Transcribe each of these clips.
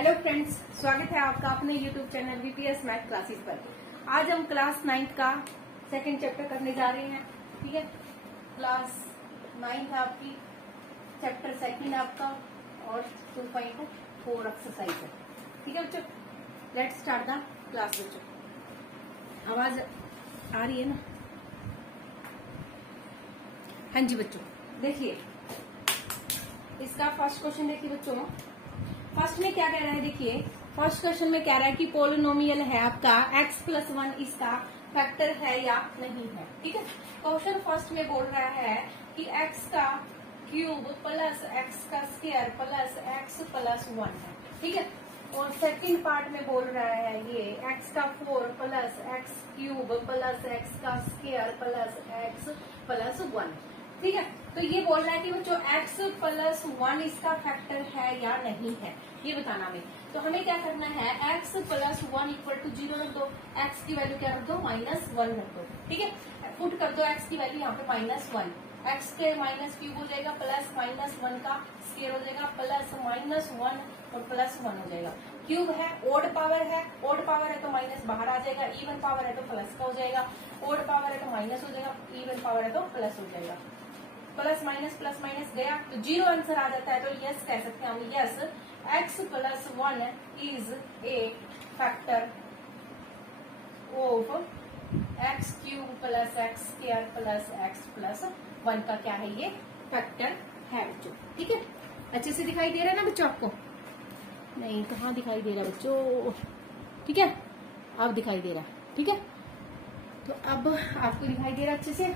Hello friends, स्वागत है आपका अपने YouTube channel VPS math classes पर। आज हम क्लास 9th का सेकंड चैप्टर करने जा रहे हैं। ठीक है, क्लास 9th आपकी चैप्टर सेकंड आपका और 2.4 एक्सरसाइज है। ठीक है बच्चों, लेट्स स्टार्ट द क्लास। बच्चों आवाज आ रही है ना? हाँ जी बच्चों, देखिए इसका फर्स्ट क्वेश्चन देखिए बच्चों। फर्स्ट में क्या कह रहा है, देखिए फर्स्ट क्वेश्चन में कह रहा है कि पोलिनोमियल है आपका x+1 इसका फैक्टर है या नहीं है। ठीक है, क्वेश्चन फर्स्ट में बोल रहा है कि x का क्यूब प्लस x का स्क्वायर प्लस x+1 है। ठीक है, और सेकंड पार्ट में बोल रहा है ये x का 4 plus x cube plus x का स्क्वायर प्लस x+1। ठीक है, तो ये बोल रहा है कि बच्चों x+1 इसका फैक्टर है या नहीं है, ये बताना हमें। तो हमें क्या करना है, x+1 = 0 रख दो, x की वैल्यू क्या रख दो, -1 रख दो। ठीक है, पुट कर दो x की वैल्यू यहाँ पे -1, x के माइनस क्यूब हो जाएगा प्लस -1 का स्क्वायर हो जाएगा प्लस -1 और +1 हो जाएगा। क्यूब है, ओड पावर है, ओड पावर है तो माइनस बाहर आ जाएगा, इवन पावर है तो प्लस का हो जाएगा, ओड पावर है तो माइनस हो जाएगा, इवन पावर है तो प्लस हो जाएगा। प्लस माइनस गया तो 0 आंसर आ जाता है। तो यस कह सकते हैं हम, yes x+1 is a factor of x³ plus x² plus x+1 का क्या है, ये फैक्टर है बच्चों। ठीक है, अच्छे से दिखाई दे रहा है ना बच्चों आपको? नहीं, कहाँ दिखाई दे रहा है बच्चों? ठीक है, अब दिखाई दे रहा है। ठीक है, तो अब आपको दिखाई दे रहा है अच्छे से।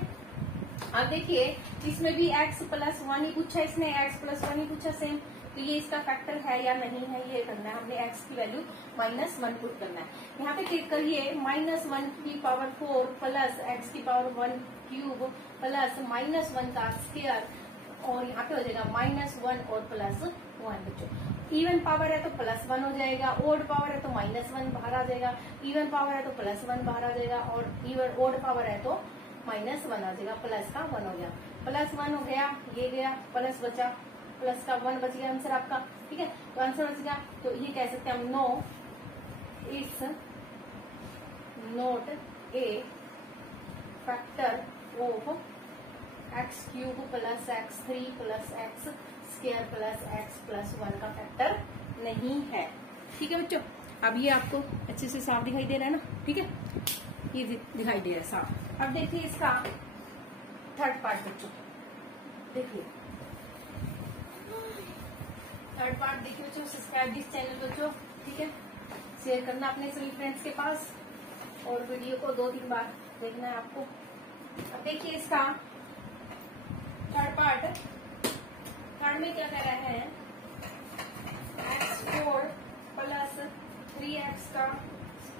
अब देखिए इसमें भी x+1 ही पूछा, इसने x+1 ही पूछा सेम। तो ये इसका फैक्टर है या नहीं है, ये करना है हमने। x की वैल्यू -1 पुट करना है। यहाँ पे क्लिक करिए, -1⁴ प्लस x⁴ प्लस -1 का स्क्वायर और यहाँ पे हो जाएगा -1 और +1 बच्चों। इवन पावर है तो +1 हो जाएगा, ओड पावर है तो -1 बाहर आ जाएगा, इवन पावर है तो +1 बाहर आ जाएगा और इवन ओड पावर है तो -1 आ जाएगा, प्लस का 1 हो गया, +1 हो गया, ये गया, प्लस बचा, प्लस का 1 बच गया आंसर आपका। ठीक है, तो आंसर बच गया। तो ये कह सकते हैं हम, no it's not a factor of x³ plus x3 plus x² plus x+1 का फैक्टर नहीं है। ठीक है बच्चों, अब ये आपको अच्छे से साफ दिखाई दे रहा है ना? ठीक है, ये दिखाई दे रहा है साफ। अब देखिए इसका थर्ड पार्ट बच्चों, देखिए थर्ड पार्ट देखिए बच्चों। सब्सक्राइब दिस चैनल बच्चों, ठीक है, शेयर करना अपने सभी फ्रेंड्स के पास और वीडियो को 2-3 बार देखना है आपको। अब देखिए इसका थर्ड पार्ट। थर्ड में क्या कह रहा है, x4 प्लस 3x का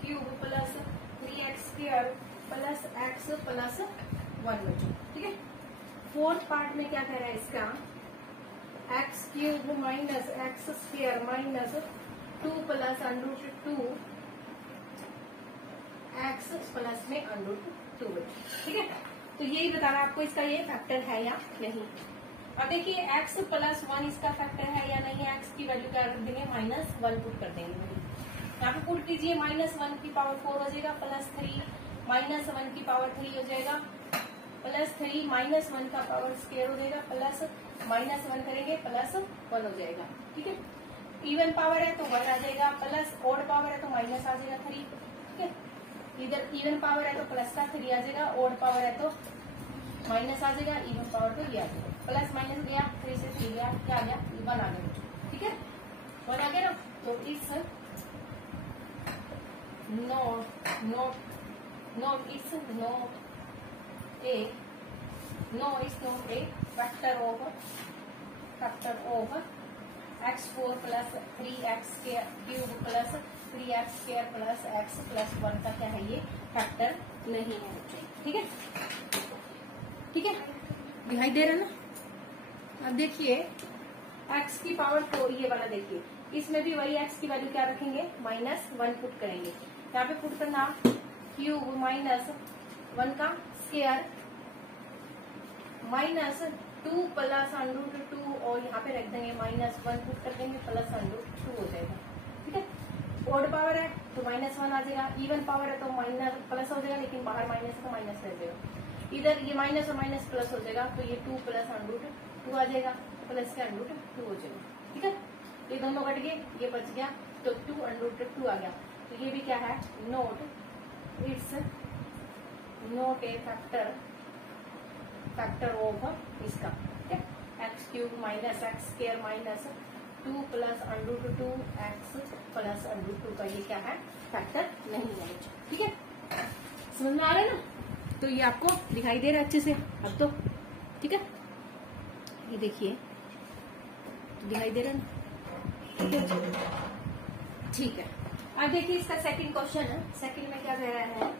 cube plus 3x² plus x+1 बच्चों। ठीक है, फोर्थ पार्ट में क्या कह रहा है इसका, x³ minus x² minus 2 plus √2 x plus में √2 बच्चों। ठीक है, तो यही बताना आपको इसका ये फैक्टर है या नहीं। अब देखिए x+1 इसका फैक्टर है या नहीं है, x की वैल्यू क्या रख देंगे, -1 पुट कर देंगे। यहाँ पे पुट कीजिए, -1⁴ हो जाएगा प्लस 3 -1⁴ हो जाएगा प्लस 3 -1 का पावर स्क्वायर हो जाएगा प्लस -1 करेंगे +1 हो जाएगा। ठीक है, इवन पावर है तो 1 आ जाएगा, प्लस ओड पावर है तो माइनस आ जाएगा 3। ठीक है, इधर इवन पावर है तो प्लस का 3 आ जाएगा, ओड पावर है तो माइनस आ जाएगा, इवन पावर तो ये आ जाएगा। प्लस माइनस गया, 3 से 3 गया, क्या आ गया, 1 आ गया। ठीक है, 1 आ गया ना? तो इस is not a factor of x4 plus 3x³ plus 3x² plus x+1 का क्या है, ये फैक्टर नहीं है बच्चों। ठीक है, ठीक है, दिखाई दे रहा है ना? अब देखिए x की पावर को, ये वाला देखिए, इसमें भी वही x की वैल्यू क्या रखेंगे, -1 पुट करेंगे। यहाँ पे पुट करना क्यूब -1 का स्क्वायर -2 प्लस √2 और यहाँ पे रख देंगे -1 पुट कर देंगे प्लस √2 हो जाएगा। ओड पावर है तो -1 आ जाएगा, इवन पावर है तो माइनस प्लस हो जाएगा, लेकिन बाहर माइनस तो माइनस रह जाएगा। इधर ये माइनस और माइनस प्लस हो जाएगा तो ये 2 प्लस √2 आ जाएगा, प्लस का √2 हो जाएगा। ठीक है, ये दोनों कट गए, ये बच गया तो 2 √2 आ गया। तो ये भी क्या है, note it's note A factor of इसका, ठीक है, x³ minus x² minus 2 plus √2 x plus √2 का ये क्या है, फैक्टर नहीं है। ठीक है, समझ में आ रहा है ना? तो ये आपको दिखाई दे रहा है अच्छे से अब तो। ठीक है, ये देखिए दिखाई दे रहा है ना? ठीक है, अब देखिए इसका सेकंड क्वेश्चन है। सेकंड में क्या कह रहा है,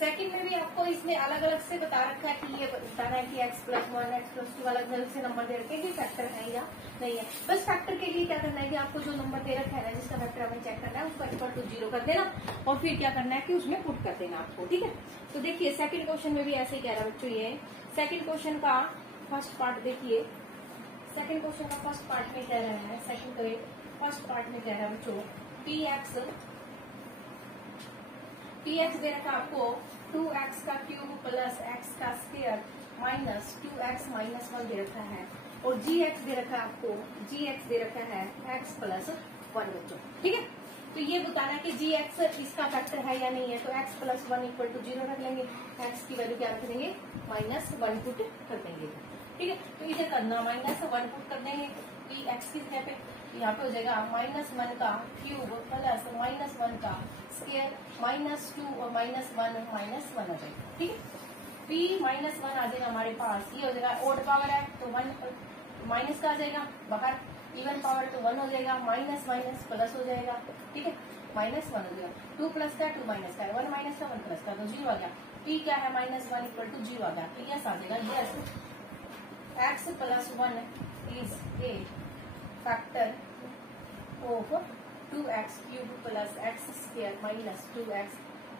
सेकंड में भी आपको इसने अलग अलग से बता रखा है कि ये बताना है कि x+1 x+2 अलग अलग से नंबर दे रखे हैं कि फैक्टर है या नहीं है। बस फैक्टर के लिए क्या करना है कि आपको जो नंबर दे रखा है ना, जिसका फैक्टर हमें चेक करना है, उसको इक्वल टू 0 कर देना और फिर क्या करना है कि उसमें पुट कर देना आपको। ठीक है, तो देखिए सेकंड क्वेश्चन में भी ऐसे ही कह रहा है बच्चों। ये सेकंड क्वेश्चन का फर्स्ट पार्ट देखिए, सेकंड क्वेश्चन का फर्स्ट पार्ट में कह रहा है, सेकंड के फर्स्ट पार्ट में कह रहा है बच्चों px दे रखा आपको 2x का क्यूब प्लस x का स्क्वायर माइनस 2x माइनस 1 दे रखा है, और gx दे रखा है आपको, gx दे रखा है x प्लस 1 बच्चों। ठीक है, तो ये बताना है कि gx इसका फैक्टर है या नहीं है। तो x प्लस 1 इक्वल टू 0 रख लेंगे, x की वैल्यू क्या रख देंगे, -1 पुट कर देंगे। ठीक है, तो इसे करना -1 पुट कर देंगे, कि x की जगह पे यहाँ पे हो जाएगा -1 का क्यूब प्लस -1 का स्क्वायर -2 और -1 आ जाएगा। ठीक है, p -1 आ जाएगा हमारे पास, ये हो जाएगा ओड पावर है तो 1 माइनस का आ जाएगा बाहर, इवन पावर तो 1 हो जाएगा, माइनस माइनस प्लस हो जाएगा। ठीक है, -1 हो जाएगा, 2 प्लस का 2 माइनस का, 1 माइनस का 1 प्लस का, तो 0 आ गया। p क्या है, -1 इक्वल टू 0 आ गया, तो यस आ जाएगा, yes x plus 1 is a factor of 2x cube plus x square minus 2x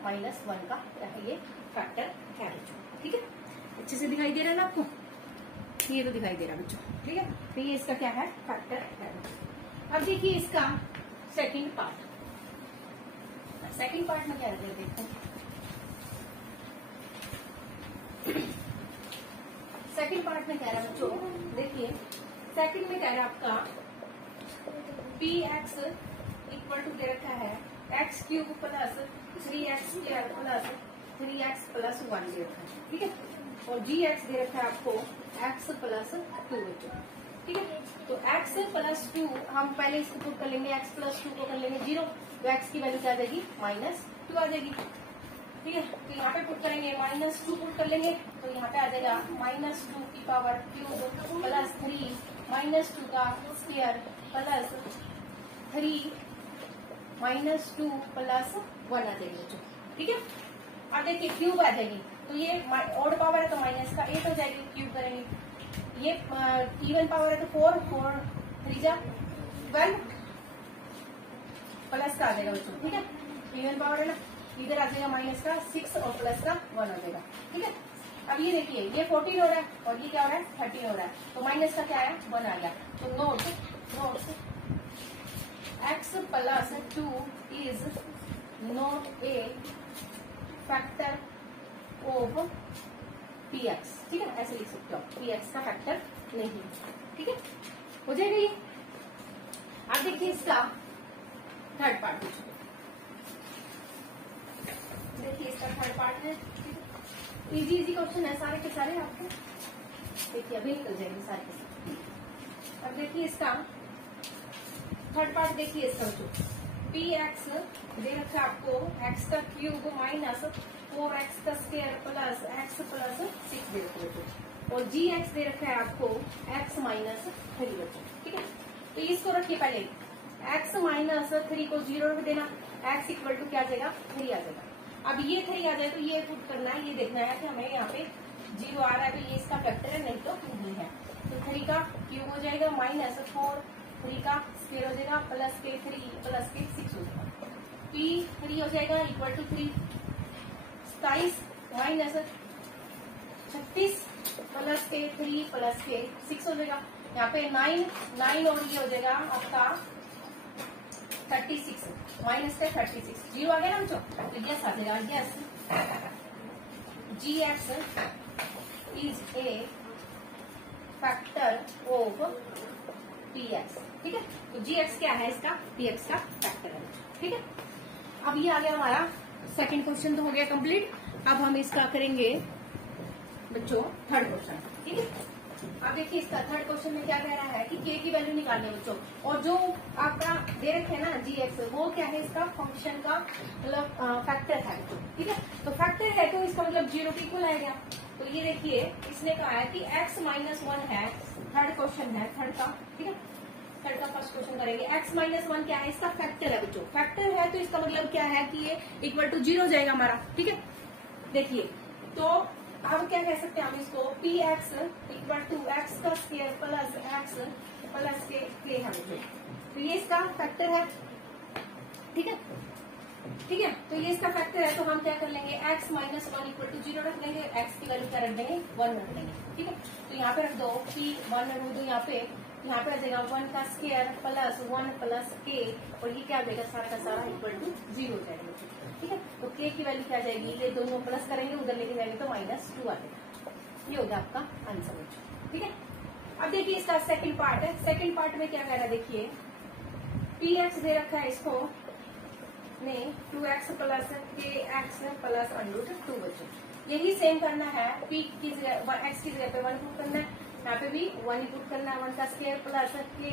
minus 1 का ये फैक्टर है बच्चों। ठीक है, अच्छे से दिखाई दे रहा है ना आपको, ये तो दिखाई दे रहा है बच्चों। ठीक है, तो ये इसका क्या है, फैक्टर है। अब देखिए इसका सेकंड पार्ट, सेकंड पार्ट में क्या है देखो, सेकंड पार्ट में कह रहा है बच्चों, देखिए सेकंड में कह रहा है आपका px इक्वल टू दे रखा है x³ plus 3x² plus 3x plus 1 दे रखा है। ठीक है, और gx दे रखा है आपको x प्लस 2 बच्चों। ठीक है, तो x प्लस 2 हम पहले इसको पुट कर लेंगे, x प्लस 2 को कर लेंगे 0, तो x की वैल्यू क्या आ जाएगी, -2 आ जाएगी। ठीक है, तो यहाँ पे पुट करेंगे -2 पुट कर लेंगे, तो यहाँ पे आ जाएगा -2 की पावर क्यूब प्लस 3 -2 का स्क्वायर प्लस 3 -2 प्लस 1 आ जाएगी। ठीक है, अब देखिए क्यूब आ जाएगी, तो ये ऑड पावर है तो माइनस का 8 हो जाएगी, क्यूब करेंगे। ये इवन पावर है तो 4 3 जा 12 प्लस का आ जाएगा बच्चों। ठीक है, इवन पावर है ना, इधर आ जाएगा माइनस का 6 और प्लस का 1 आ जाएगा। ठीक है, अब ये देखिए ये 14 हो रहा है और ये क्या हो रहा है, 13 हो रहा है, तो माइनस का क्या है, 1 आ गया। तो note x plus 2 is not a factor of px। ठीक है, ऐसे लिख सकते हो, px का फैक्टर नहीं है। ठीक है, हो जाएगा ये। अब देखिए इसका थर्ड पार्ट, देखिए इसका थर्ड पार्ट है, इजी इजी क्वेश्चन है सारे के सारे आपको, देखिए अभी निकल जाएंगे सारे के सारे। अब देखिए इसका थर्ड पार्ट, देखिए इसका px दे रखा है आपको x का क्यूब माइनस 4x का स्क्वायर प्लस x प्लस 6 दे रखा है, और gx दे रखा है आपको x माइनस 3 बच्चों। ठीक है, तो इसको रखिए पहले, x माइनस 3 को 0 रख देना, x इक्वल टू क्या आ जाएगा, 3 आ जाएगा। अब ये 3 आ जाए तो ये पुट करना है, ये देखना है कि हमें यहाँ पे 0 आ रहा है तो ये इसका फैक्टर है, नहीं तो नहीं है। तो 3 का क्यूब हो जाएगा माइनस 4, 3 का स्क्वायर हो जाएगा प्लस के 3 प्लस के 6 हो जाएगा, p 3 हो जाएगा इक्वल टू 3 27 माइनस 36 प्लस के 3 प्लस के 6 हो जाएगा। यहाँ पे 9 और ये हो जाएगा आपका 36 माइनस का 36 जीरो आ गया ना बच्चों, तो यस आ जाएगा। Yes G x is a factor of P x. ठीक है, तो जी एक्स क्या है, इसका पी एक्स का फैक्टर है। ठीक है, अब ये आ गया हमारा सेकंड क्वेश्चन तो हो गया कंप्लीट। अब हम इसका करेंगे बच्चों थर्ड क्वेश्चन। ठीक है, अब देखिए इसका थर्ड क्वेश्चन में क्या कह रहा है कि के की वैल्यू निकालनी है बच्चों, और जो आपका दे रखे है ना जी एक्स, वो क्या है, इसका फंक्शन का मतलब फैक्टर है। ठीक है, तो फैक्टर है तो इसका मतलब जीरो के इक्वल आएगा। तो ये देखिए इसने कहा है कि x माइनस वन है, थर्ड क्वेश्चन है थर्ड का। ठीक है, थर्ड का फर्स्ट क्वेश्चन करेंगे। x माइनस वन क्या है, इसका फैक्टर है बच्चों। फैक्टर है तो इसका मतलब क्या है कि ये इक्वल टू जीरो जाएगा हमारा। ठीक है, देखिए तो अब क्या कह सकते हैं हम इसको, P x equal to x का square plus x plus K है बच्चों। तो ये इसका फैक्टर है। ठीक है, ठीक है, तो ये इसका फैक्टर है तो हम क्या कर लेंगे, x minus one equal to zero रख लेंगे, x की वैल्यू क्या रख देंगे, 1 रख देंगे। ठीक है, तो यहाँ पे रख दो p 1 रख दो, यहाँ पे आ जाएगा 1 का स्क्वायर प्लस 1 प्लस k, और ये क्या आ जाएगा सारा का सारा इक्वल टू जीरो हो जाएगा। ठीक है, तो k की वैल्यू क्या आ जाएगी, ये दोनों प्लस करेंगे उधर लेके जाएंगे तो -2 आ जाएगा। ये होगा आपका आंसर। ठीक है, अब देखिए इसका सेकंड पार्ट है। सेकंड पार्ट में क्या कह रहा है, देखिए पी एक्स दे रखा है इसको में 2x प्लस के एक्स प्लस √2 बच्चों। यही सेम करना है, p की जगह x की जगह पे 1 पुट करना है, यहाँ पे भी 1 पुट करना है, 1 का स्क्वायर प्लस के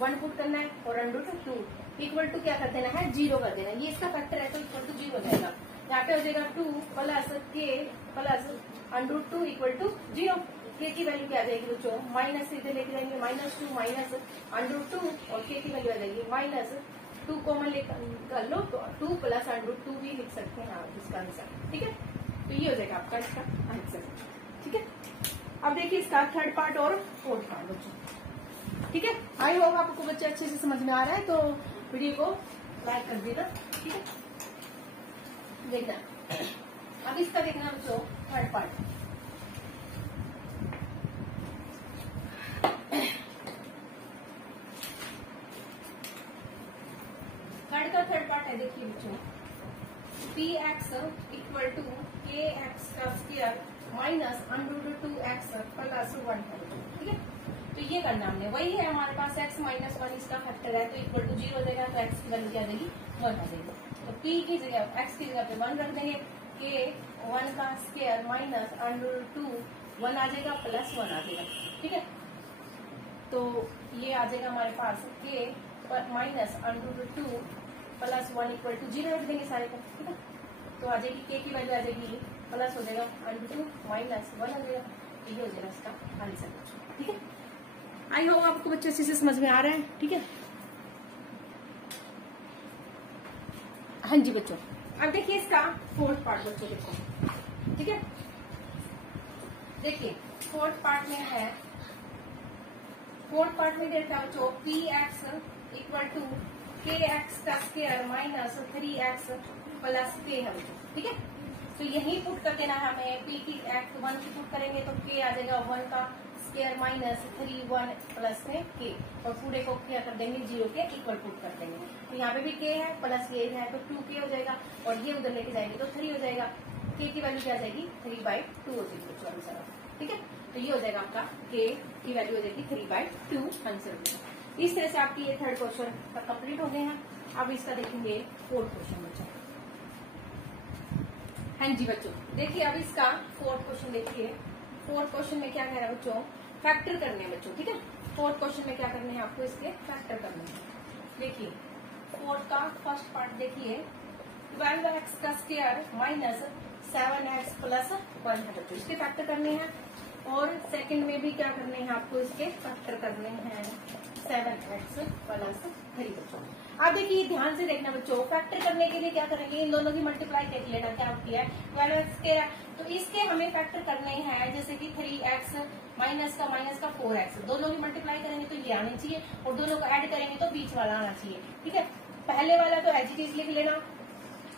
1 पुट करना है, और √2 इक्वल टू क्या कर देना है, जीरो कर देना है। ये इसका फैक्टर है तो इक्वल टू जीरो हो जाएगा। यहाँ पे हो जाएगा 2 प्लस के प्लस √2 इक्वल टू जीरो। के की वैल्यू क्या आ जाएगी बच्चों, माइनस से इधर लेके जाएंगे, -2 माइनस √2, और के की वैल्यू आ जाएगी -2 कॉमन लेकर लो तो 2 प्लस √2 भी लिख सकते हैं आप इसका आंसर। ठीक है, तो ये हो जाएगा आपका इसका आंसर। ठीक है, अब देखिए इसका थर्ड पार्ट और फोर्थ पार्ट बच्चों। ठीक है, आई होप आपको बच्चे अच्छे से समझ में आ रहा है, तो वीडियो को लाइक कर देना। ठीक है, देखना अब इसका देखना बच्चों थर्ड पार्ट। थर्ड पार्ट है, देखिए बच्चों पी एक्स इक्वल टू के एक्स का स्क्वायर माइनस √2x प्लस 1 है। ठीक है, तो ये करना हमने, वही है हमारे पास x माइनस 1 इसका फैक्टर है तो इक्वल टू जीरो हो जाएगा, तो x की वैल्यू क्या आ जाएगी, 1 आ जाएगी। तो p की जगह x की जगह पे 1 रख देंगे, के 1 का स्क्वायर माइनस √2 1 आ जाएगा प्लस 1 आ जाएगा। ठीक है, तो ये आ जाएगा हमारे पास K minus √2 plus 1 equal to zero रख देंगे सारे को। ठीक है, तो आ जाएगी के की वैल्यू आ जाएगी प्लस हो जाएगा √2 माइनस 1 हो जाएगा, ये हो जाएगा इसका आंसर। ठीक है, आई होप आपको बच्चे अच्छे से समझ में आ रहा है। ठीक है, हाँ जी बच्चों, अब देखिए इसका फोर्थ पार्ट बच्चों देखो। ठीक है, देखिए फोर्थ पार्ट में है, फोर्थ पार्ट में देखता बच्चों पी एक्स इक्वल टू के एक्स का square minus 3x plus K है बच्चों। ठीक है, तो यही पुट करके ना हमें पी की एक्स 1 की पुट करेंगे तो के आ जाएगा 1 का स्क्वायर माइनस 3 1 प्लस में के, और पूरे को क्या कर देंगे, जीरो के इक्वल पुट कर देंगे। तो यहाँ पे भी के है प्लस ये है तो 2k हो जाएगा, और ये उधर लेके जाएंगे तो 3 हो जाएगा। के की वैल्यू क्या आ जाएगी, 3/2 हो जाएगी बच्चों आंसर। ठीक है, तो ये हो जाएगा आपका के की वैल्यू हो जाएगी 3/2 आंसर। इस तरह से आपकी ये थर्ड क्वेश्चन का कंप्लीट हो गए हैं। अब इसका देखेंगे फोर्थ क्वेश्चन बच्चों। हाँ जी बच्चों, देखिए अब इसका फोर्थ क्वेश्चन देखिए। फोर्थ क्वेश्चन में क्या कह रहा है बच्चों, फैक्टर करने हैं बच्चों। ठीक है, फोर्थ क्वेश्चन में क्या करने हैं आपको, इसके फैक्टर करने हैं। देखिए फोर्थ का फर्स्ट पार्ट देखिए, 12x का स्क्वायर माइनस 7x प्लस 1 है बच्चों, इसके फैक्टर करने हैं। और सेकंड में भी क्या करने हैं आपको, इसके फैक्टर करने हैं 7x प्लस 3 बच्चों। अब देखिए ध्यान से देखना बच्चों, फैक्टर करने के लिए क्या करेंगे, इन दोनों की मल्टीप्लाई देख लेना क्या होती है, 12x के, तो इसके हमें फैक्टर करने हैं, जैसे कि 3x माइनस का 4x, दोनों की मल्टीप्लाई करेंगे तो ये आनी चाहिए, और दोनों को ऐड करेंगे तो बीच वाला आना चाहिए। ठीक है, पहले वाला तो एज इट इज लिख लेना,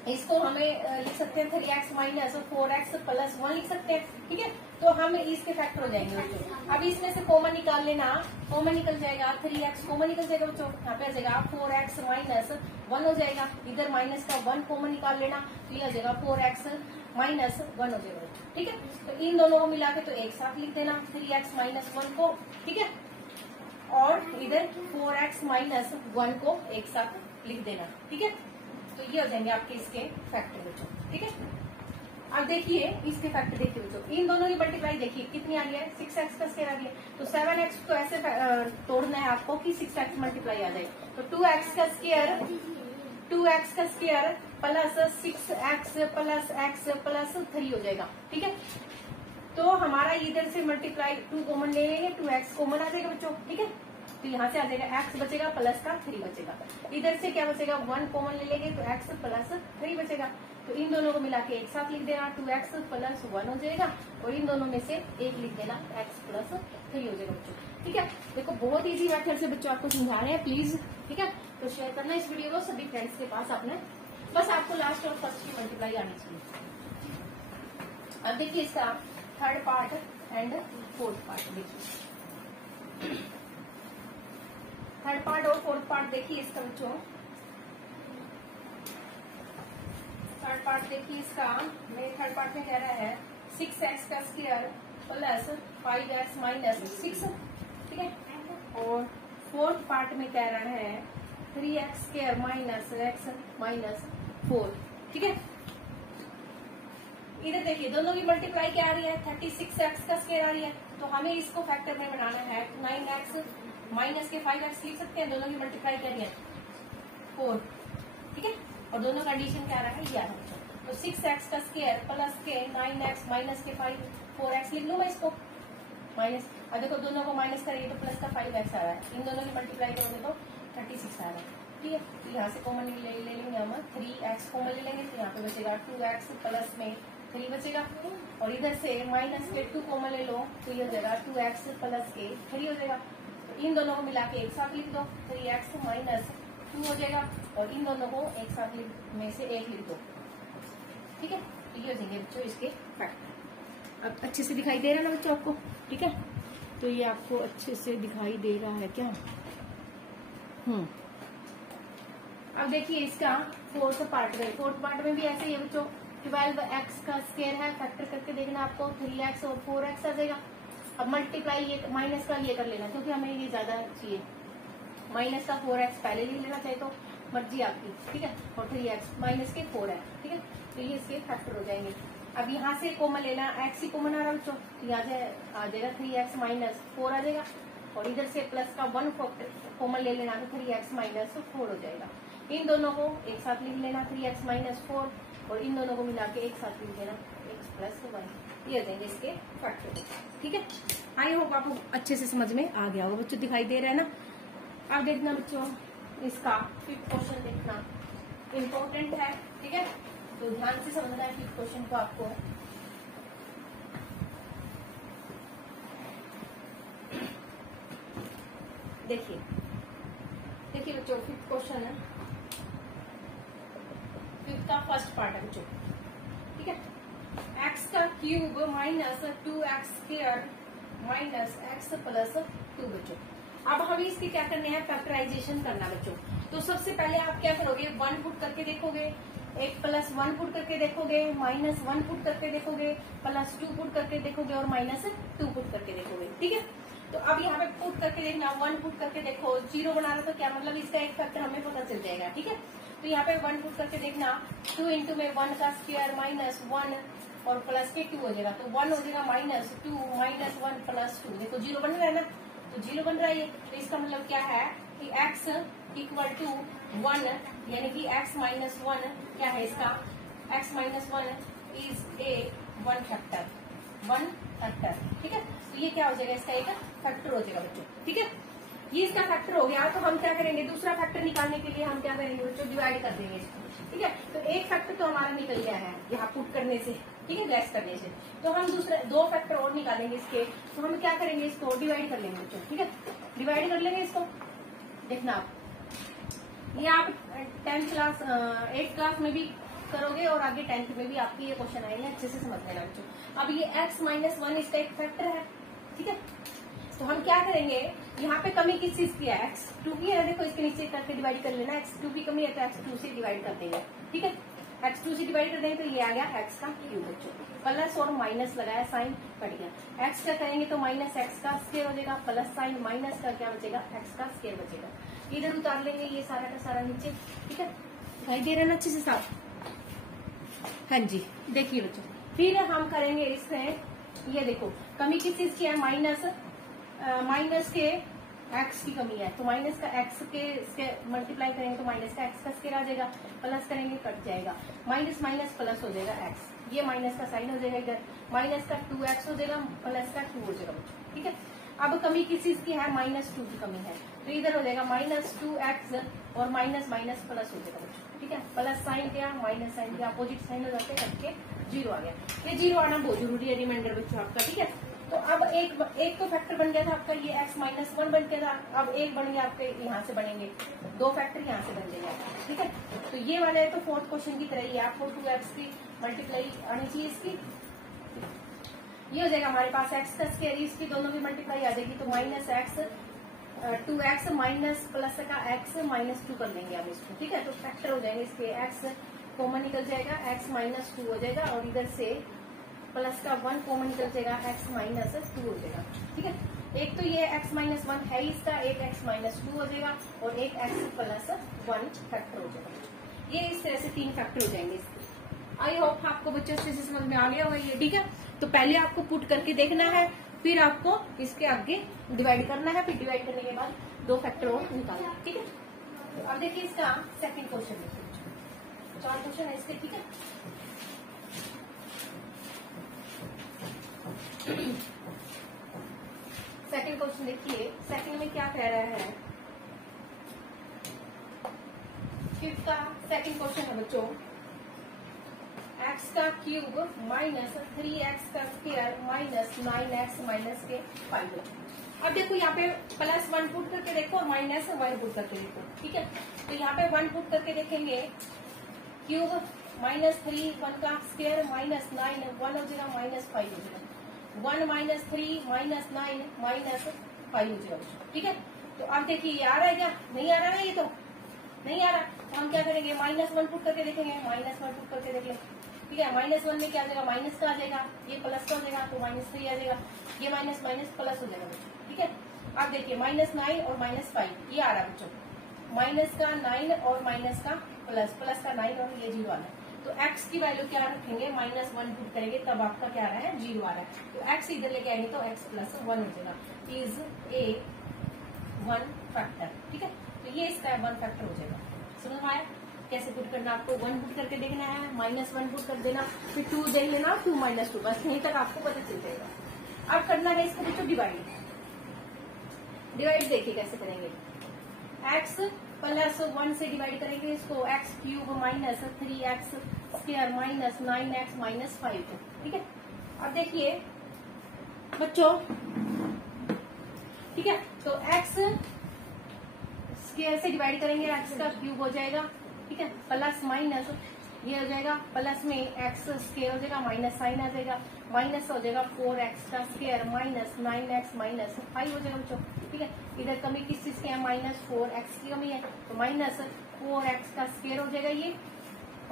इसको हमें लिख सकते हैं 3x माइनस 4x प्लस 1 लिख सकते हैं, ठीक है। तो हम इसके फैक्टर हो जाएंगे बच्चों। अब इसमें से कॉमन निकाल लेना, कॉमन निकल जाएगा 3x कॉमन निकल जाएगा बच्चों, यहाँ पे आ जाएगा 4x माइनस 1 हो जाएगा, इधर माइनस का 1 कॉमन निकाल लेना, तो ये हो जाएगा 4x माइनस 1 हो जाएगा बच्चों, ठीक है। तो इन दोनों को मिला के तो एक साथ लिख देना 3x माइनस 1 को, ठीक है, और इधर 4x माइनस 1 को एक साथ लिख देना, ठीक है। तो ये हो जाएंगे आपके इसके फैक्टर बच्चों, ठीक है। अब देखिए इसके फैक्टर देखिए बच्चों, इन दोनों की मल्टीप्लाई देखिए कितनी आ रही है, 6x का स्क्वायर आ रही है। तो 7x को ऐसे तोड़ना है आपको कि 6x मल्टीप्लाई आ जाए। तो 2x का square plus 6x plus x plus 3 हो जाएगा, ठीक है। तो हमारा इधर से मल्टीप्लाई 2 कॉमन ले लेंगे, 2x कॉमन आ जाएगा बच्चों, ठीक है। तो यहाँ से आ जाएगा x बचेगा प्लस का 3 बचेगा, इधर से क्या बचेगा 1 कॉमन ले लेंगे तो x प्लस 3 बचेगा। तो इन दोनों को मिला के एक साथ लिख देना 2x प्लस 1 हो जाएगा, और इन दोनों में से एक लिख देना x प्लस 3 हो जाएगा बच्चों, ठीक है। देखो बहुत इजी मेथड से बच्चों आपको समझा रहे हैं, प्लीज, ठीक है। तो शेयर करना इस वीडियो को सभी फ्रेंड्स के पास अपने, बस आपको लास्ट और फर्स्ट की मल्टीप्लाई आनी चाहिए। अब देखिए इसका third part and fourth part देखिए, थर्ड पार्ट और फोर्थ पार्ट देखिए इसका बच्चों। थर्ड पार्ट देखिए इसका, मेरे थर्ड पार्ट में कह रहा है 6x का स्क्वायर प्लस 5x माइनस 6, ठीक है। और फोर्थ पार्ट में कह रहा है 3x square minus x minus 4, ठीक है। इधर देखिए दोनों की मल्टीप्लाई क्या आ रही है, 36x का स्क्वायर आ रही है। तो हमें इसको फैक्टर में बनाना है, 9x माइनस के 5x लिख सकते हैं, दोनों की मल्टीप्लाई क्या है 4, ठीक है। और दोनों कंडीशन क्या आ रहा है ये आ रहा है। तो 6x का स्क्वायर प्लस के 9x माइनस के 4x लिख लूं मैं इसको माइनस, अब देखो दोनों को माइनस करेंगे तो प्लस का 5x आ रहा है, इन दोनों की मल्टीप्लाई करोगे तो 36 आ रहा है, ठीक है। तो यहाँ से कॉमन ले लेंगे हम 3x कॉमन ले लेंगे, तो यहाँ पे बचेगा 2x प्लस में 3 बचेगा, और इधर से माइनस के 2 कॉमन ले लो तो ये हो जाएगा 2x प्लस के 3 हो जाएगा। तो इन दोनों को मिला के एक साथ लिख दो, 3x माइनस 2 हो जाएगा, और इन दोनों को एक साथ में से एक लिख दो, ठीक है। तो ये हो जाएंगे बच्चों इसके फैक्टर। अब अच्छे से दिखाई दे रहा है ना बच्चों आपको, ठीक है। तो ये आपको अच्छे से दिखाई दे रहा है क्या, अब देखिए इसका फोर्थ पार्ट में भी ऐसे ही है बच्चों। 12x का स्क्वायर है, फैक्टर करके देखना आपको, 3x और 4x आ जाएगा। अब मल्टीप्लाई ये माइनस का ये कर लेना, क्योंकि हमें ये ज्यादा चाहिए, माइनस का 4x पहले ले लेना चाहे तो मर्जी आपकी, ठीक है। और 3x माइनस के 4 है, ठीक है। तो ये इसके फैक्टर हो जाएंगे। अब यहाँ से कॉमन लेना, x ही कॉमन आ रहा है बच्चों, यहाँ से आ जाएगा 3x माइनस 4 आ जाएगा, और इधर से प्लस का 1 कॉमन ले लेना तो 3x माइनस 4 हो जाएगा। इन दोनों को एक साथ लिख लेना 3x माइनस 4, और इन दोनों को मिला के एक साथ लिख देना x प्लस 1, ये हो जाएंगे इसके फैक्टर, ठीक है। आई होप आपको अच्छे से समझ में आ गया होगा बच्चों, दिखाई दे रहा है ना। अब देखना बच्चों इसका फिफ्थ क्वेश्चन देखना इम्पोर्टेंट है, ठीक है। तो ध्यान से समझना है फिफ्थ क्वेश्चन को आपको। देखिए बच्चों फिफ्थ क्वेश्चन है, फिफ्थ का फर्स्ट पार्ट है बच्चों, ठीक है। x का cube minus 2x square minus x plus 2 बच्चों। अब हमें इसके क्या करने हैं, फैक्टराइजेशन करना बच्चों। तो सबसे पहले आप क्या करोगे, 1 पुट करके देखोगे, एक प्लस 1 पुट करके देखोगे, माइनस 1 पुट करके देखोगे, प्लस 2 पुट करके देखोगे, और माइनस 2 पुट करके देखोगे, ठीक है। तो अब यहाँ पे पुट करके देखना, 1 पुट करके देखो, 0 बनाना, तो क्या मतलब इसका एक फैक्टर हमें पता चल जाएगा, ठीक है। तो यहाँ पे 1 पुट करके देखना, 2 इंटू में 1 का स्क्वायर माइनस 1 और प्लस के 2 हो जाएगा, तो 1 हो जाएगा माइनस 2 माइनस 1 प्लस 2, देखो 0 बन रहा है ना, तो 0 बन रहा है ये। तो इसका मतलब क्या है कि x इक्वल टू 1, यानी कि x माइनस 1 क्या है इसका, x minus 1 is a 1 factor, ठीक है। तो ये क्या हो जाएगा, इसका एक फैक्टर हो जाएगा बच्चों, ठीक है। ये इसका फैक्टर हो गया, तो हम क्या करेंगे, दूसरा फैक्टर निकालने के लिए हम क्या करेंगे बच्चों, डिवाइड कर देंगे इसको, ठीक है। तो एक फैक्टर तो हमारा निकल गया है यहाँ पुट करने से, ठीक है, लेस करने से। तो हम दूसरा 2 फैक्टर और निकालेंगे इसके, तो हम क्या करेंगे, इसको डिवाइड कर लेंगे बच्चों, ठीक है। डिवाइड कर लेंगे इसको, देखना आप ये आप 10th क्लास 8th क्लास में भी करोगे और आगे 10th में भी आपके ये क्वेश्चन आएंगे, अच्छे से समझ लेना बच्चों। अब ये x-1 इसका एक फैक्टर है, ठीक है। तो हम क्या करेंगे, यहाँ पे कमी किस चीज की है, x2 की है। देखो इसके नीचे करके डिवाइड कर लेना, x2 की कमी है तो x2 से डिवाइड कर देंगे, ठीक है। x2 से डिवाइड कर देंगे तो ये आ गया x का क्यूब बच्चों। प्लस और माइनस लगाया, साइन कट गया। x का करेंगे तो माइनस x का स्क्वायर हो जाएगा, प्लस साइन माइनस का क्या बचेगा, x का स्क्वायर बचेगा। इधर उतार लेंगे ये सारा का सारा नीचे, ठीक है। दिखाई दे रहा है ना अच्छे से साफ, हाँ जी। देखिए बच्चों, फिर हम करेंगे इसमें, ये देखो कमी किस चीज की है, माइनस के x की कमी है, तो माइनस का x के मल्टीप्लाई करेंगे तो माइनस का x का स्क्वायर आ जाएगा, प्लस करेंगे कट जाएगा, माइनस माइनस प्लस हो जाएगा x, ये माइनस का साइन हो जाएगा, इधर माइनस का 2x हो जाएगा, प्लस का 2 हो जाएगा बच्चों, ठीक है। अब कमी किस चीज की है, -2 की कमी है, तो इधर हो जाएगा -2x और माइनस माइनस प्लस हो जाएगा बच्चों, ठीक है। प्लस साइन क्या, माइनस साइन क्या, अपोजिट साइन हो जाते हैं, करके 0 आ गया। ये 0 आना बहुत जरूरी है, रिमाइंडर बच्चों आपका, ठीक है। तो अब एक तो फैक्टर बन गया था आपका, ये x-1 बन गया था। अब एक बन गया आपके, यहाँ से बनेंगे 2 फैक्टर, यहाँ से बन जाएगा, ठीक है। तो ये वाला है तो 4th क्वेश्चन की तरह ही आपको 2x की मल्टीप्लाई आनी चाहिए इसकी, ये हो जाएगा हमारे पास x का स्क्वायर, इसकी दोनों की मल्टीप्लाई आ जाएगी, तो -2x माइनस प्लस का x -2 कर लेंगे अब इसको, ठीक है। तो फैक्टर हो जाएंगे इसके, x कॉमन निकल जाएगा, x -2 हो जाएगा, और इधर से प्लस का 1 कॉमन निकल जाएगा, x -2 हो जाएगा, ठीक है। एक तो ये x-1 है इसका, एक x-2 हो जाएगा, और एक x+1 फैक्टर हो जाएगा। ये इस तरह से 3 फैक्टर हो जाएंगे इसके। आई होप आपको बच्चों से समझ में आ गया होगा ये, ठीक है। तो पहले आपको पुट करके देखना है, फिर आपको इसके आगे डिवाइड करना है, फिर डिवाइड करने के बाद 2 फैक्टर और निकालना, ठीक है। तो अब देखिए इसका सेकंड क्वेश्चन देखिए, 4 क्वेश्चन है इसके, ठीक है। सेकंड क्वेश्चन देखिए, सेकंड में क्या कह रहा है, फिफ्थ का सेकंड क्वेश्चन है बच्चों, x का क्यूब माइनस 3x का स्क्वायर माइनस 9x माइनस के 5। अब देखो यहाँ पे +1 पुट करके देखो और -1 पुट करके देखो, ठीक है। तो यहाँ पे 1 पुट करके देखेंगे, क्यूब -3 1 का स्क्वायर माइनस 9 1 हो जाएगा, -5 हो जाएगा, 1 -3 -9 -5 हो जाएगा, ठीक है। तो अब देखिए ये आ रहा है क्या, नहीं आ रहा है, ये तो नहीं आ रहा, तो हम क्या करेंगे, -1 पुट करके देखेंगे, -1 पुट करके देख लें, ठीक है। -1 में क्या आ जाएगा, माइनस का आ जाएगा, ये प्लस का हो जाएगा, तो -3 आ जाएगा, ये माइनस माइनस प्लस हो जाएगा, ठीक है। अब देखिए -9 और -5 ये आ रहा है बच्चों, माइनस का 9 और माइनस का प्लस का 9 और ये 0 आ रहा है। तो x की वैल्यू क्या रखेंगे, -1 पुट करेंगे तब आपका क्या आ रहा है, 0 आ रहा है। तो x इधर लेके आएंगे तो x+1 हो जाएगा, इज ए 1 फैक्टर, ठीक है। तो ये इसका 1 फैक्टर हो जाएगा। समझ में आया कैसे पुट करना, आपको 1 पुट करके देखना है, -1 पुट कर देना, फिर 2 देख लेना, 2 -2, बस यहीं तक आपको पता चल जाएगा। अब करना है इसको बच्चों डिवाइड देखिए कैसे करेंगे, x+1 से डिवाइड करेंगे इसको, x cube minus 3x square minus 9x minus 5, ठीक है। अब देखिए बच्चों, ठीक है, तो x स्क्वायर से डिवाइड करेंगे, x का क्यूब हो जाएगा, ठीक है, प्लस माइनस ये हो जाएगा, प्लस में x स्क्वायर हो जाएगा, माइनस साइन आ जाएगा, माइनस हो जाएगा 4x का स्क्वायर माइनस 9x माइनस 5 हो जाएगा बच्चों, ठीक है। इधर कमी किस चीज की है, -4x की कमी है, तो -4x का स्क्वायर हो जाएगा ये,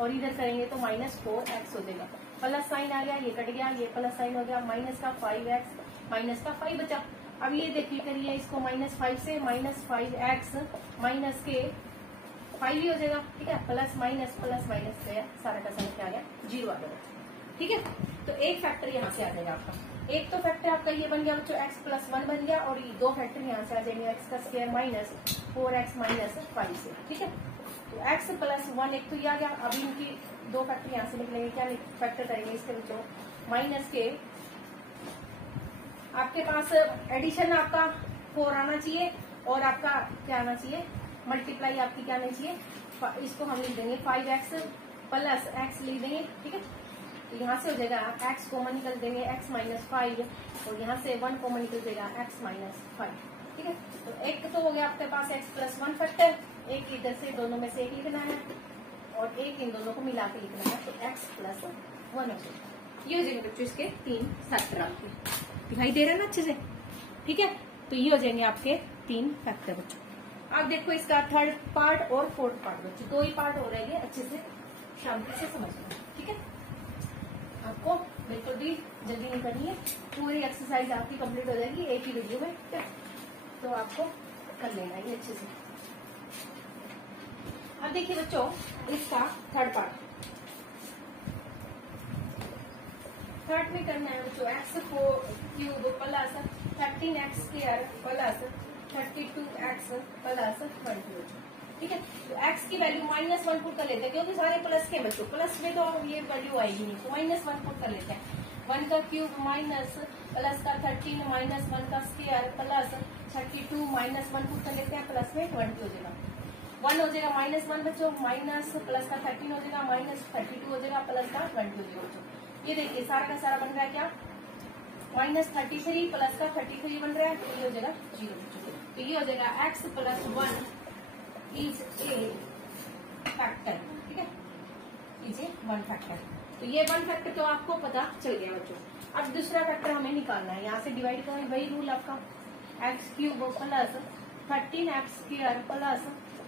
और इधर करेंगे तो -4x हो जाएगा, प्लस साइन आ गया, ये कट गया, ये प्लस साइन हो गया, माइनस का 5x माइनस का 5 बचा। अब ये देखिए करिए इसको, -5 से -5x माइनस के 5 ही हो जाएगा, ठीक है, प्लस माइनस गया, सारा का सारा क्या आ गया, 0 आ गया, ठीक है। तो एक फैक्टर यहाँ से आ जाएगा आपका, एक तो फैक्टर आपका ये बन गया बच्चों, x+1 बन गया, और ये 2 फैक्टर यहाँ से आ जाएंगे, x का स्क्वायर माइनस 4x माइनस 5 से, ठीक है। तो x+1 एक तो ये आ गया। अब इनकी 2 फैक्टर यहाँ से निकलेंगे, क्या फैक्टर करेंगे इसके बच्चों, माइनस के आपके पास एडिशन आपका 4 आना चाहिए, और आपका क्या आना चाहिए, मल्टीप्लाई आपकी क्या आना चाहिए, इसको हम लिख देंगे 5x प्लस x लिख देंगे, ठीक है। तो यहाँ से हो जाएगा x कॉमन निकल देंगे, x-5, और यहाँ से 1 कॉमन निकल जाएगा, x-5, ठीक है। तो एक तो हो गया आपके पास x+1 फैक्टर, एक इधर से दोनों में से एक लिखना है, और एक इन दोनों को मिला के लिखना है, तो x प्लस 1 हो जाएगा। ये हो जाएंगे बच्चों इसके 3 फैक्टर आपके, दिखाई दे रहा है ना अच्छे से, ठीक है। तो ये हो जाएंगे आपके 3 फैक्टर बच्चों। अब देखो इसका थर्ड पार्ट और फोर्थ पार्ट बच्चों, 2 ही पार्ट हो रहेंगे, अच्छे से शांति से समझना, ठीक है। आपको बिल्कुल भी जल्दी नहीं करनी है, पूरी एक्सरसाइज आपकी कंप्लीट हो जाएगी एक ही वीडियो में, ठीक है। तो आपको कर लेना है अच्छे से। अब देखिए बच्चों इसका थर्ड पार्ट, थर्ड में करना है बच्चों x³ plus 13x² plus 32x plus 20, ठीक है। तो x की वैल्यू -1 पुट कर लेते हैं, क्योंकि सारे प्लस के बच्चों, प्लस में तो ये वैल्यू आएगी नहीं, तो -1 पुट कर लेते हैं। 1 का क्यूब माइनस प्लस का 13 माइनस 1 का स्क्वायर प्लस 32 -1 पुट कर लेते हैं, प्लस में 20 हो जाएगा, 1 हो जाएगा -1 बच्चों, माइनस प्लस का 13 हो जाएगा, माइनस 32 हो जाएगा, प्लस का 20 हो जाएगा बच्चों। ये देखिए सारा का सारा बन रहा है क्या, -33 प्लस का 33 बन रहा है, तो ये हो जाएगा 0 बच्चों। तो ये हो जाएगा x plus 1 is a factor, ठीक है, इज ए 1 फैक्टर। तो ये 1 फैक्टर तो आपको पता चल गया बच्चों। अब दूसरा फैक्टर हमें निकालना है, यहाँ से डिवाइड करें, वही रूल आपका, x³ plus 13x² plus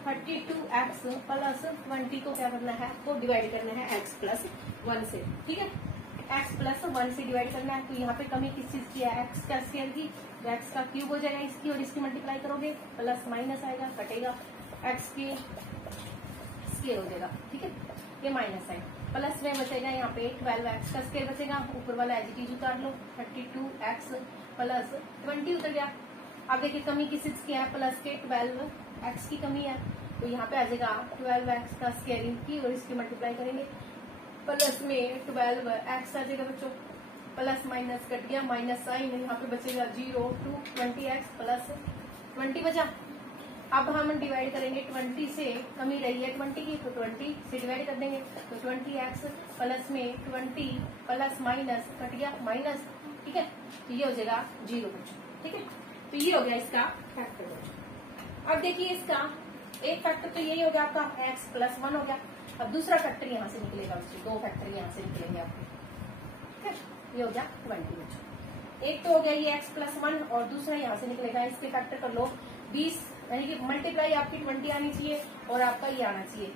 32x plus 20 को क्या करना है, आपको डिवाइड करना है x प्लस 1 से, ठीक है। x प्लस 1 से डिवाइड करना है, तो यहाँ पे कमी किस चीज की है, x का स्क्वायर की, तो x का क्यूब हो जाएगा इसकी, और इसकी मल्टीप्लाई करोगे प्लस माइनस आएगा, कटेगा, x की स्क्वायर हो जाएगा, ठीक है। ये माइनस है, प्लस में बचेगा यहाँ पे 12x का स्क्वायर बचेगा, ऊपर वाला एज इट इज उतार लो, 32x प्लस 20 उतर गया। अब देखिए कमी किस चीज की है, प्लस के 12x की कमी है, तो यहाँ पे आ जाएगा 12x का स्क्वायरिंग की, और इसकी मल्टीप्लाई करेंगे, प्लस में 12x आ जाएगा बच्चों, प्लस माइनस कट गया, माइनस साइन, यहाँ पे बचेगा 0 to 20x प्लस 20 बचा। अब हम डिवाइड करेंगे 20 से, कमी रही है 20 की, तो 20 से डिवाइड कर देंगे, तो 20x प्लस में 20 प्लस माइनस कट गया माइनस, ठीक है। तो ये हो जाएगा 0 बच्चों, ठीक है। तो ये हो गया इसका फैक्टर बच्चों। अब देखिए इसका एक फैक्टर तो यही हो गया आपका x प्लस 1 हो गया। अब दूसरा फैक्टर यहाँ से निकलेगा बच्चों, 2 फैक्टर यहाँ से निकलेंगे आपके, ठीक है। ये हो गया 20 बच्चों। एक तो हो गया ये x प्लस 1, और दूसरा यहाँ से निकलेगा, इसके फैक्टर कर लो 20, यानी कि मल्टीप्लाई आपकी 20 आनी चाहिए, और आपका ये आना चाहिए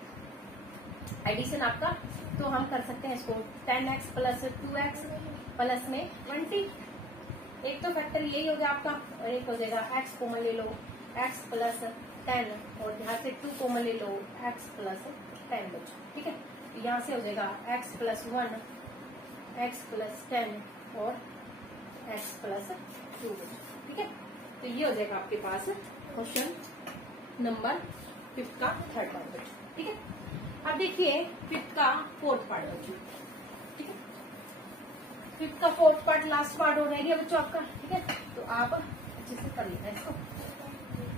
एडिशन आपका। तो हम कर सकते हैं इसको 10x प्लस 2x प्लस में 20। एक तो फैक्टर यही हो गया आपका, और एक हो जाएगा x कॉमन ले लो, x प्लस 10, और यहाँ से 2 कॉमन ले लो, x प्लस 10 बच्चों, ठीक है। तो यहाँ से हो जाएगा x प्लस 1, x प्लस 10 और x प्लस 2 बच्चों, ठीक है। तो ये हो जाएगा आपके पास क्वेश्चन नंबर 5 का थर्ड पार्ट बच्चों, ठीक है। अब देखिए 5 का फोर्थ पार्ट बच्चों, ठीक है। 5 का फोर्थ पार्ट लास्ट पार्ट हो रहेगा बच्चों आपका, ठीक है। तो आप अच्छे से कर लेना है इसको,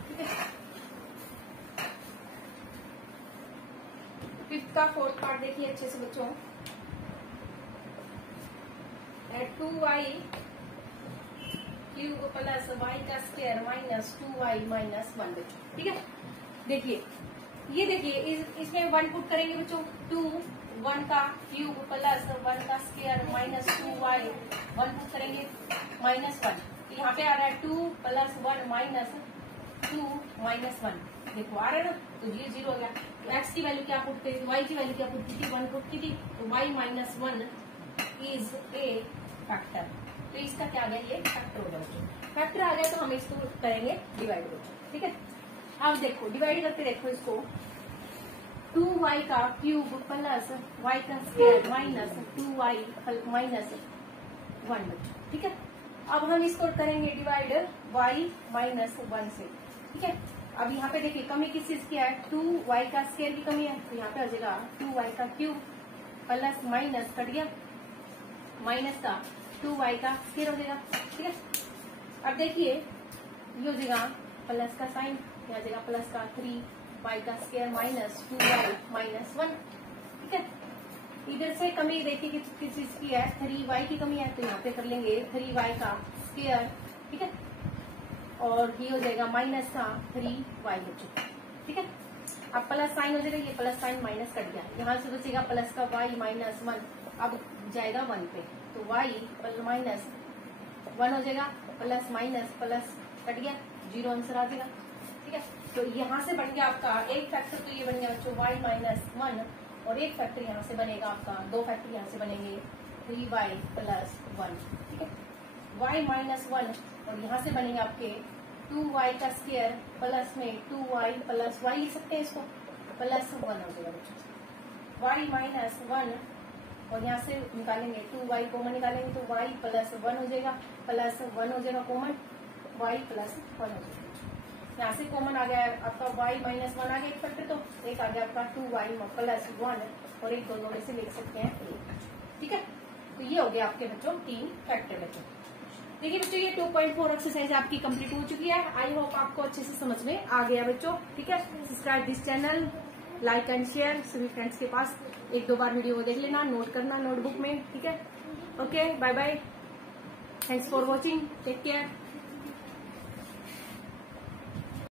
ठीक है। 5 का फोर्थ पार्ट देखिए अच्छे से बच्चों, 2y क्यूब प्लस y का स्क्वायर माइनस 2y माइनस 1 बच्चों, ठीक है। देखिए ये देखिए इसमें 1 पुट करेंगे बच्चों, 2 1 का क्यूब प्लस 1 का स्क्वायर माइनस 2y 1 पुट करेंगे माइनस 1, यहाँ पे आ रहा है 2 प्लस 1 माइनस 2 माइनस 1, देखो आ रहा है ना, तो ये 0 हो गया। तो x की वैल्यू क्या पुट करी, y की वैल्यू क्या पुट की थी, 1 पुट की थी, तो y minus 1 is a factor. तो इसका क्या आ गया, ये फैक्टर होगा बच्चों। फैक्टर आ गया तो हम इसको करेंगे डिवाइड बच्चों, ठीक है। अब देखो डिवाइड करके देखो इसको, 2y का क्यूब प्लस y का स्क्वायर माइनस 2y माइनस 1 बच्चों, ठीक है। अब हम इसको करेंगे डिवाइड y माइनस 1 से, ठीक है। अब यहाँ पे देखिए कमी किस चीज की है, 2y का स्क्वायर की कमी है, तो यहाँ पे आ जाएगा 2y का क्यूब प्लस माइनस कट गया, माइनस का 2y का स्क्वायर हो जाएगा, ठीक है। अब देखिए ये हो जाएगा प्लस का साइन, यहाँ जाएगा प्लस का 3y का स्क्वायर माइनस 2y माइनस 1, ठीक है। इधर से कमी देखिए किस चीज की है, 3y की कमी है, तो यहाँ पे कर लेंगे 3y का स्क्वायर, ठीक है, और ये हो जाएगा माइनस का 3y बच्चों, ठीक है। अब प्लस साइन हो जाएगा, ये प्लस साइन माइनस कट गया, यहाँ से बचेगा प्लस का y माइनस 1, अब जाएगा 1 पे, तो y माइनस 1 हो जाएगा, प्लस माइनस प्लस कट गया, 0 आंसर आ जाएगा। ठीक है, तो यहाँ से बन गया आपका एक फैक्टर, तो ये बन गया बच्चों y माइनस 1, और एक फैक्टर यहाँ से बनेगा आपका, दो फैक्टर यहाँ से बनेंगे 3y प्लस 1। ठीक है, y माइनस 1, और यहाँ से बनेंगे आपके 2y का स्क्वायर प्लस में 2y प्लस y लिख सकते हैं इसको, प्लस 1 हो जाएगा बच्चों, y माइनस 1, और यहाँ से निकालेंगे 2y कॉमन निकालेंगे तो y प्लस 1 हो जाएगा, प्लस 1 हो जाएगा कॉमन, y प्लस 1 हो जाएगा। यहाँ से कॉमन आ गया आपका y माइनस 1 आ गया एक फैक्टर, तो एक आ गया आपका 2y प्लस 1, और एक दोनों में से लिख सकते हैं 1। ठीक है, तो ये हो गया आपके बच्चों 3 फैक्टर बच्चों। देखिए बच्चों, ये 2.4 एक्सरसाइज आपकी कंप्लीट हो चुकी है। आई होप आपको अच्छे से समझ में आ गया बच्चों। ठीक है, subscribe this channel, like and share सभी फ्रेंड्स के पास, एक दो बार वीडियो देख लेना, नोट करना नोटबुक में। ठीक है, okay, bye bye, thanks for watching, take care.